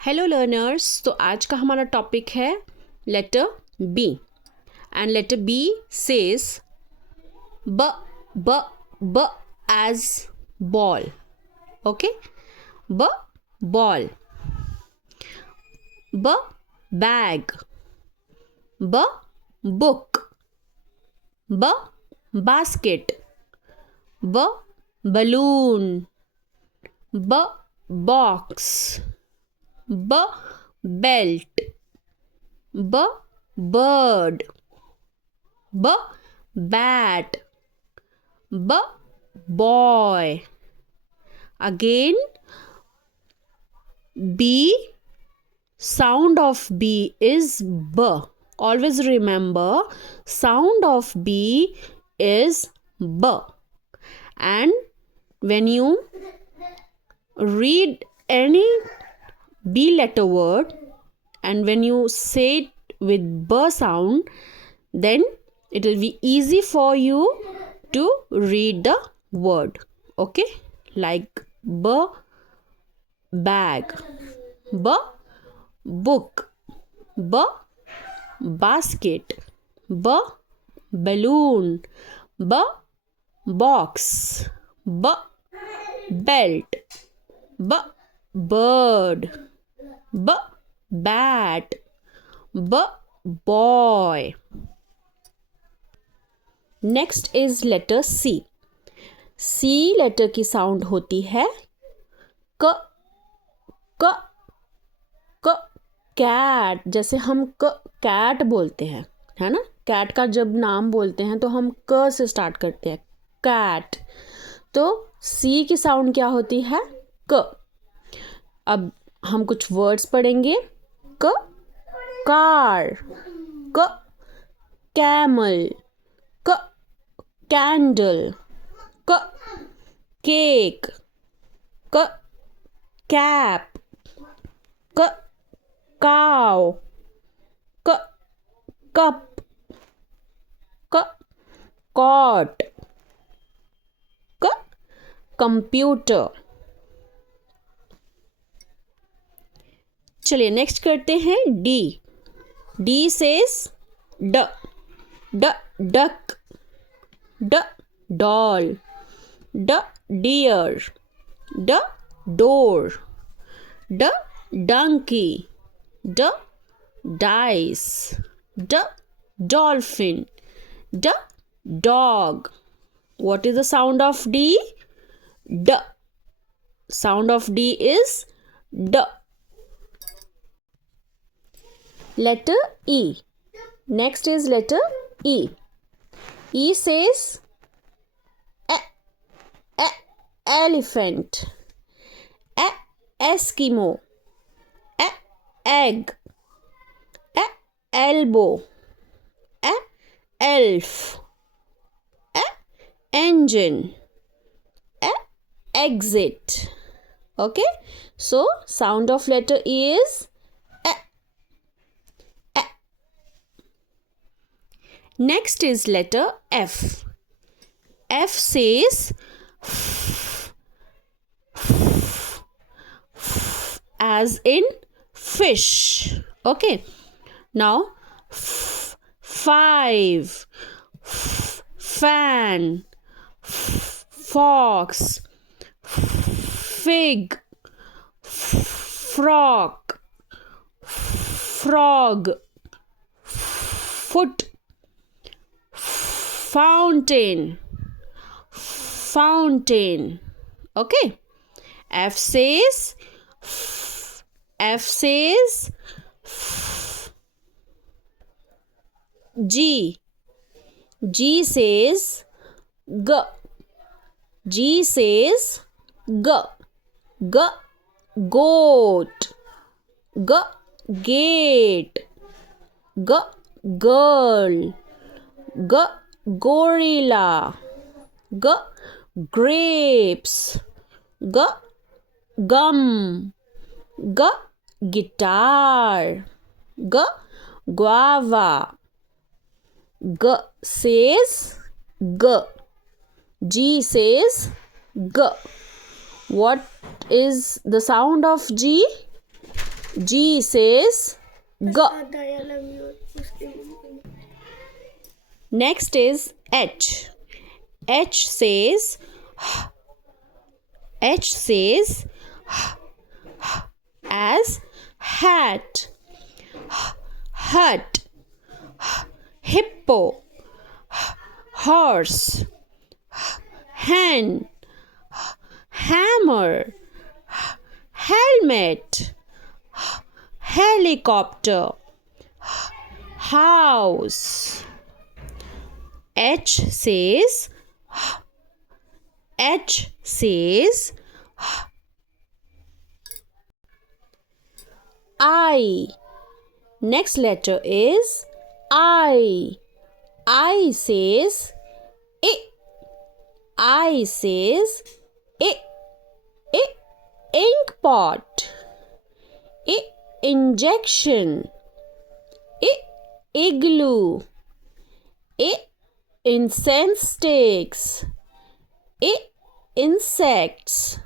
Hello learners, तो आज का हमारा टॉपिक है letter B and letter B says ब ब ब एज बॉल. ओके, ब बॉल, ब बैग, ब बुक, ब बास्केट, ब बलून, ब box, B belt, B bird, B bat, B boy. Again, B, sound of B is B. Always remember, sound of B is B. And when you read any B letter word and when you say it with B sound, then it will be easy for you to read the word. Okay, like B bag, B book, B basket, B balloon, B box, B belt, B bird, B bat, B boy. Next is letter C. C letter की sound होती है क क क cat. जैसे हम cat बोलते हैं, है ना. cat का जब नाम बोलते हैं तो हम क से स्टार्ट करते हैं, cat. तो C की साउंड क्या होती है, क. अब हम कुछ वर्ड्स पढ़ेंगे. क कार, क कैमल, क कैंडल, क केक, क कैप, क काव, क कप, क कॉट, क कंप्यूटर. चलिए नेक्स्ट करते हैं डी. डी सेज ड ड डक, ड डॉल, ड डियर, ड डोर, ड डंकी, ड डाइस, ड डॉल्फिन, ड dog. What is the sound of D? D. Sound of D is D. Letter E. Next is letter E. E says elephant, Eskimo, egg, elbow, elf, engine, exit. Okay, so sound of letter E is a. Next is letter F. F says as in fish. Okay, now five, fan, fox, fig, frog, frog, foot, fountain, fountain. Okay, F says G. G says G. G says G. G goat, G gate, G girl, G gorilla, G grapes, G gum, G guitar, G guava. G says G. G says G. What is the sound of G? G says G. Next is H. H says as hat, hut, hippo, horse, hen, hammer, helmet, helicopter, house. H says I. Next letter is I. I says ink pot, injection, igloo, incense sticks, insects,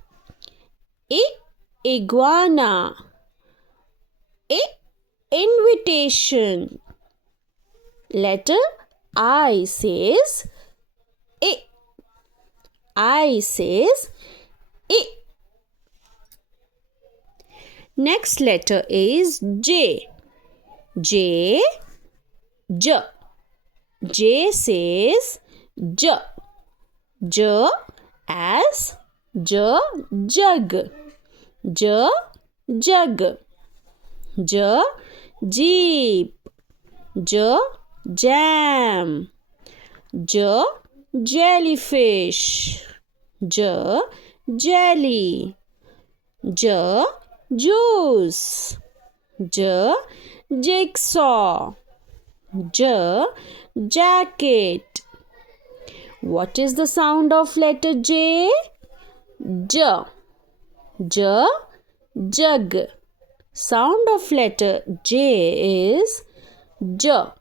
iguana, invitation. Letter I says Next letter is J. J says J as jug. Jug. Jeep. Jam. Jellyfish. Jelly. Juice. Jigsaw. Jacket. What is the sound of letter J? Jug. Sound of letter J is jug.